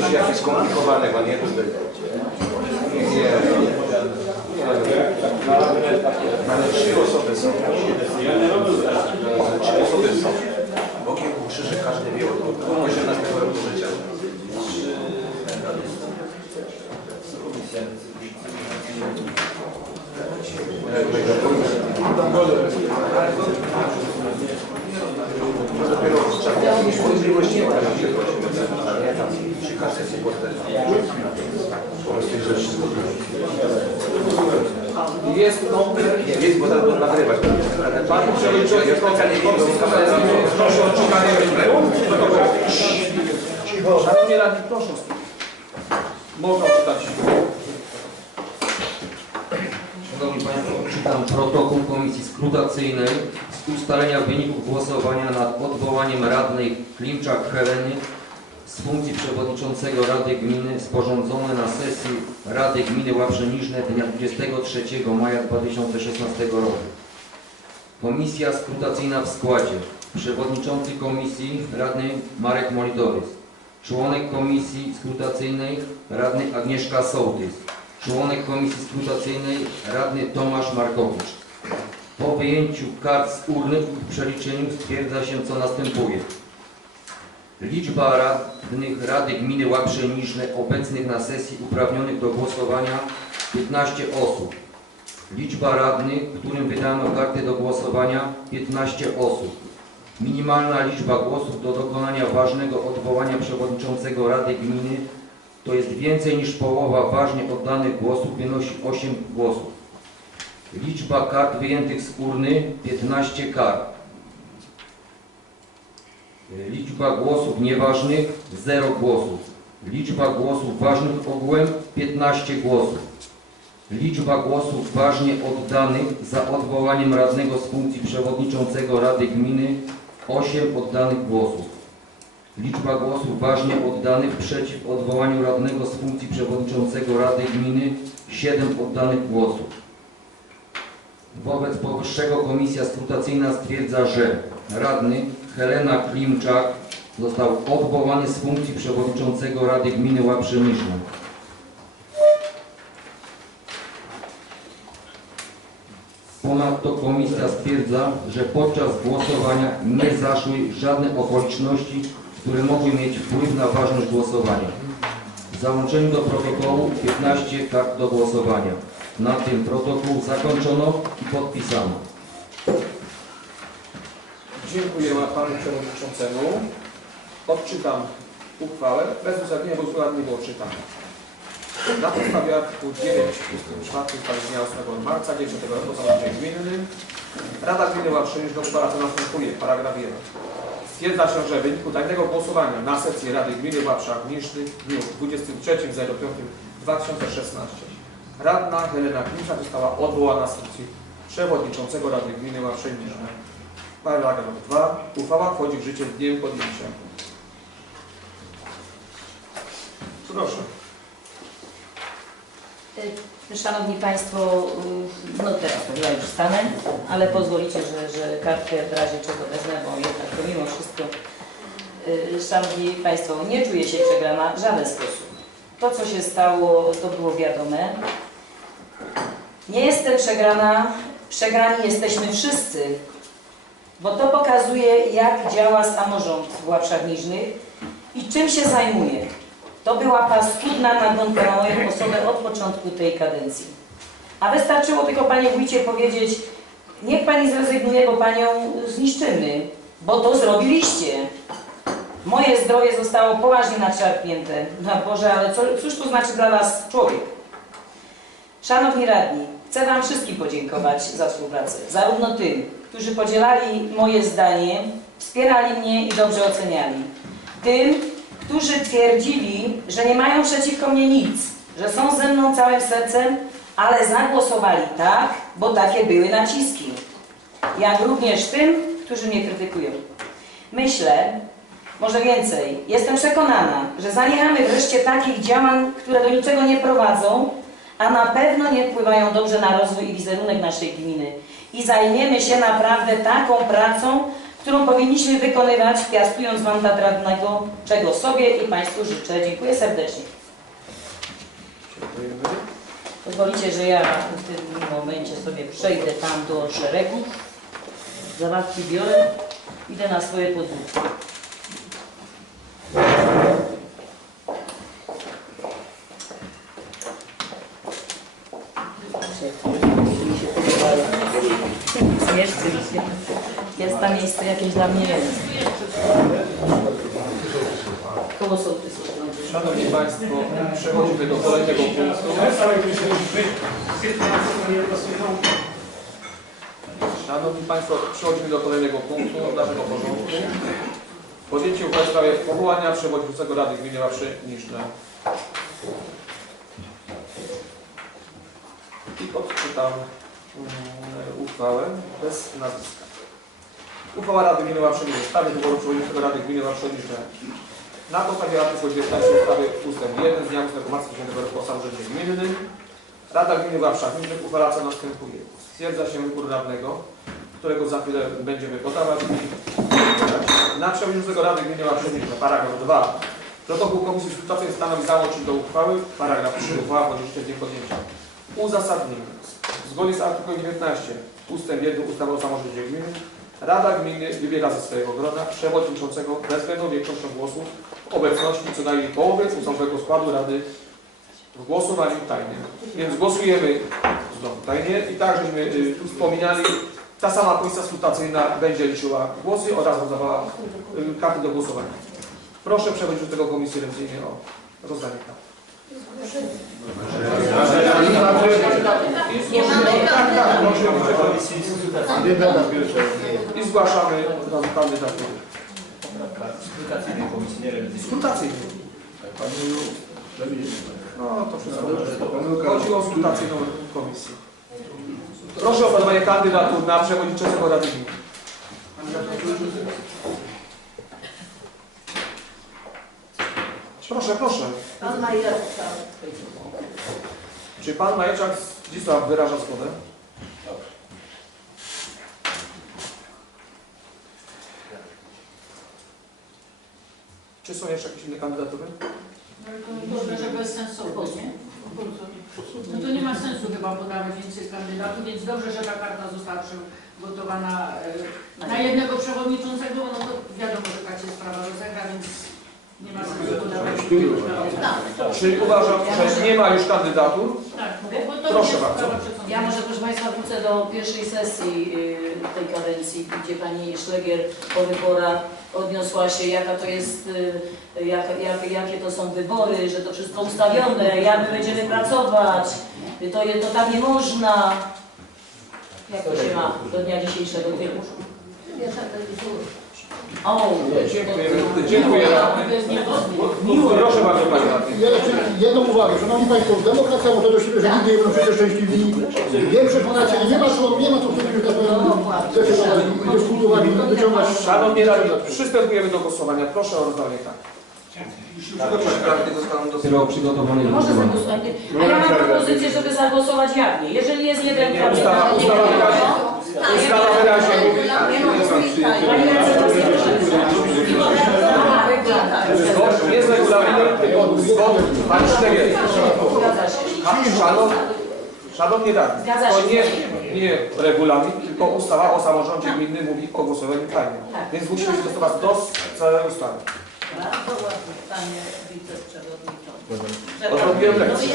Coś jakieś skomplikowanego, nie? Nie, nie. Ale trzy osoby są. Ale trzy osoby są. Bogiem uszy, że każdy wie od 18 roku życia. Dopiero trzeba jakieś możliwości nie ma, że nie tam przy kasecie portret. Polskich rzeczy. Jest numer. Jest, bo zaraz będą nagrywać. Pan Przewodniczący proszę o odczytanie. Cicho. Radni radni, proszę. Można odczytać. Szanowni Państwo, czytam protokół Komisji Skrutacyjnej z ustalenia wyników głosowania nad odwołaniem radnej Klimczak Heleny z funkcji przewodniczącego Rady Gminy sporządzone na sesji Rady Gminy Łaprzeniżne dnia 23 maja 2016 roku. Komisja skrutacyjna w składzie przewodniczący komisji radny Marek Molitorys, członek komisji skrutacyjnej radny Agnieszka Sołtys, członek komisji skrutacyjnej radny Tomasz Markowicz. Po wyjęciu kart z urny i przeliczeniu stwierdza się co następuje. Liczba radnych Rady Gminy Łaprzeniżne obecnych na sesji uprawnionych do głosowania 15 osób. Liczba radnych, którym wydano karty do głosowania 15 osób. Minimalna liczba głosów do dokonania ważnego odwołania przewodniczącego Rady Gminy to jest więcej niż połowa ważnie oddanych głosów wynosi 8 głosów. Liczba kart wyjętych z urny 15 kart. Liczba głosów nieważnych 0 głosów. Liczba głosów ważnych ogółem 15 głosów. Liczba głosów ważnie oddanych za odwołaniem radnego z funkcji przewodniczącego Rady Gminy 8 oddanych głosów. Liczba głosów ważnie oddanych przeciw odwołaniu radnego z funkcji przewodniczącego Rady Gminy 7 oddanych głosów. Wobec powyższego Komisja Skrutacyjna stwierdza, że radny Helena Klimczak został odwołany z funkcji przewodniczącego Rady Gminy Łaprzeniżne. Ponadto komisja stwierdza, że podczas głosowania nie zaszły żadne okoliczności, które mogły mieć wpływ na ważność głosowania. W załączeniu do protokołu 15 kart do głosowania. Na tym protokół zakończono i podpisano. Dziękuję Panu Przewodniczącemu. Odczytam uchwałę. Bez uzasadnienia, bo uchwała nie było czytana. Na podstawie artykułu 9 ust. 4 ustawy dnia 8 marca 10 roku samorządzie gminnym Rada Gminy Łapszyniczna uchwala co następuje. Paragraf 1. Stwierdza się, że w wyniku tajnego głosowania na sesji Rady Gminy Łapszach Gniszny w dniu 23.05.2016 radna Helena Klimczak została odwołana z funkcji przewodniczącego Rady Gminy Łapszyniczne. Paragraf 2. Uchwała wchodzi w życie z dniem podjęcia. Proszę. Y, Szanowni Państwo, y, no teraz to ja już stanę, ale pozwolicie, że, że kartkę w razie czego wezmę, bo jednak to mimo wszystko, y, Szanowni Państwo, nie czuję się przegrana w żaden sposób. To, co się stało, to było wiadome. Nie jestem przegrana, przegrani jesteśmy wszyscy, bo to pokazuje, jak działa samorząd w Łapszach Niżnych i czym się zajmuje. To była paskudna nagonka na moją osobę od początku tej kadencji. A wystarczyło tylko Panie Wójcie powiedzieć, niech Pani zrezygnuje, bo Panią zniszczymy, bo to zrobiliście. Moje zdrowie zostało poważnie nadszarpnięte. No Boże, ale co, cóż to znaczy dla nas człowiek? Szanowni radni, chcę Wam wszystkim podziękować za współpracę. Zarówno tym, którzy podzielali moje zdanie, wspierali mnie i dobrze oceniali. Tym, którzy twierdzili, że nie mają przeciwko mnie nic, że są ze mną całym sercem, ale zagłosowali tak, bo takie były naciski. Jak również tym, którzy mnie krytykują. Myślę, może więcej, jestem przekonana, że zaniechamy wreszcie takich działań, które do niczego nie prowadzą, a na pewno nie wpływają dobrze na rozwój i wizerunek naszej gminy. I zajmiemy się naprawdę taką pracą, którą powinniśmy wykonywać, piastując mandat radnego, czego sobie i Państwu życzę. Dziękuję serdecznie. Dziękujemy. Pozwolicie, że ja w tym momencie sobie przejdę tam do szeregu. Zabawki biorę, idę na swoje podwórko. Jeszcze jest tam miejsce jakieś dla mnie jest. Szanowni Państwo, przechodzimy do kolejnego punktu. Szanowni Państwo, przechodzimy do kolejnego punktu naszego porządku. Podjęcie uchwały w sprawie powołania przewodniczącego Rady Gminy Wawrzy Niżne. I odczytam mm, uchwałę bez nazwiska. Uchwała Rady Gminy Niżne w sprawie wyboru przewodniczącego Rady Gminy Niżne. Na podstawie artykułu 19 ustawy ust. 1 z dnia 8 marca 2000 roku o samorządzie gminnym Rada Gminy Gminnych uchwala co następuje. Stwierdza się wybór radnego, którego za chwilę będziemy podawać. Na przewodniczącego Rady Gminy Gminnych paragraf 2 Protokół Komisji Współpracy stanowi załącznik do uchwały. Paragraf 3 uchwała podjęcie dzień podjęcia. Uzasadnienie. Zgodnie z artykułem 19 ust. 1 ustawy o samorządzie gminy Rada Gminy wybiera ze swojego grona przewodniczącego bezwzględną większością głosów w obecności co najmniej połowy uznanego składu Rady w głosowaniu tajnym. Więc głosujemy znowu tajnie i tak żeśmy y, wspominali, ta sama komisja skrutacyjna będzie liczyła głosy oraz rozdawała y, karty do głosowania. Proszę przewodniczącego komisji rewizyjnej o rozdanie kart. I zgłaszamy kandydatury. Skrytacyjnej komisji, nie rewizyjnej. Skrutacyjnie. No to wszystko. Chodzi o skrutacyjną komisję. Proszę o podawanie kandydatur na przewodniczącego Rady Gminy. Proszę, proszę. Pan Majer. Czy pan Majeczak Zdzisław wyraża zgodę? Czy są jeszcze jakieś inne kandydatury? Myślę, że bezsensowne, nie? No to nie ma sensu chyba podawać więcej kandydatów, więc dobrze, że ta karta została przygotowana e, na jednego przewodniczącego, no to wiadomo, że tak się sprawa rozegra, więc Czyli uważam, że nie ma już kandydatur. Tak, bo to Proszę jest bardzo. Ja może proszę Państwa wrócę do pierwszej sesji y, tej kadencji, gdzie Pani Szlegier po wyborach odniosła się, jaka to jest, y, jak, jak, jakie to są wybory, że to wszystko ustawione, jak my będziemy pracować, to, je- to tak nie można. Jak to się ma do dnia dzisiejszego typu? O. Dziękuję. To jest niegodne. Proszę bardzo Pani Radny. Ja jeszcze jedną uwagę. Szanowni Państwo, demokracja może do siebie, że nigdy nie będą przecież szczęśliwi. Większość ponacie nie ma co, nie ma co w tym zdecydować, dyskutować, wyciągać. Szanowni Radni, przystępujemy do głosowania. Proszę o rozdanie tak. Dopiero przygotowanie do Można głosowania. zagłosować. A ja mam propozycję, żeby zagłosować jawnie. Jeżeli jest jeden Ustawa, kandydat, ustawa wyraźnie, ustawa wyraźnie mówi, nie z regulaminem, tylko zgody Pani Szlegier. Zgadza się. A, Szanow, szanowni radni, to nie, nie regulamin, tylko ustawa o samorządzie gminnym mówi o głosowaniu tajnym. Tak. Więc musimy się dostosować do całej ustawy. Bardzo ładnie, panie wiceprzewodniczący. Odrobiłem lekcję.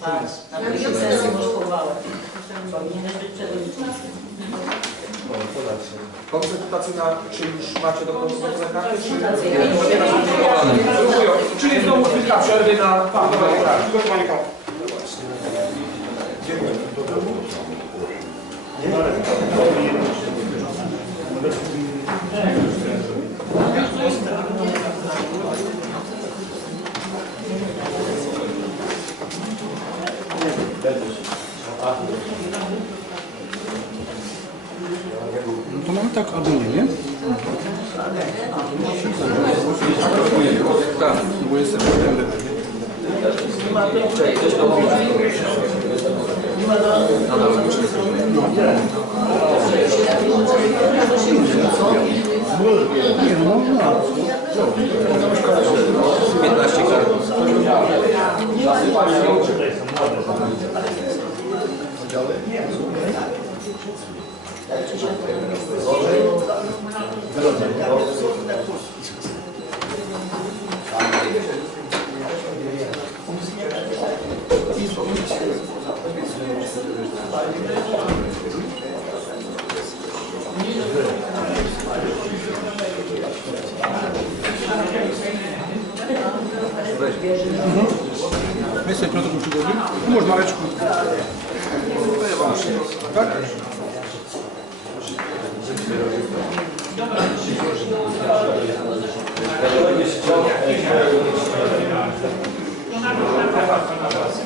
Tak, na pierwszej sesji może powołałem. Powinieneś być przewodniczącym. Konceptacyjna, czy już macie do konceptacji? Czyli znowu kilka przerwy na gotowanie kawy. Dziękuję. Thank you. No to mamy tak albo nie? Tak, bo jest Nie, no można. 15 kart. Weź sobie protokół przygotuj. Tu masz Mareczku. Tak? Każdy.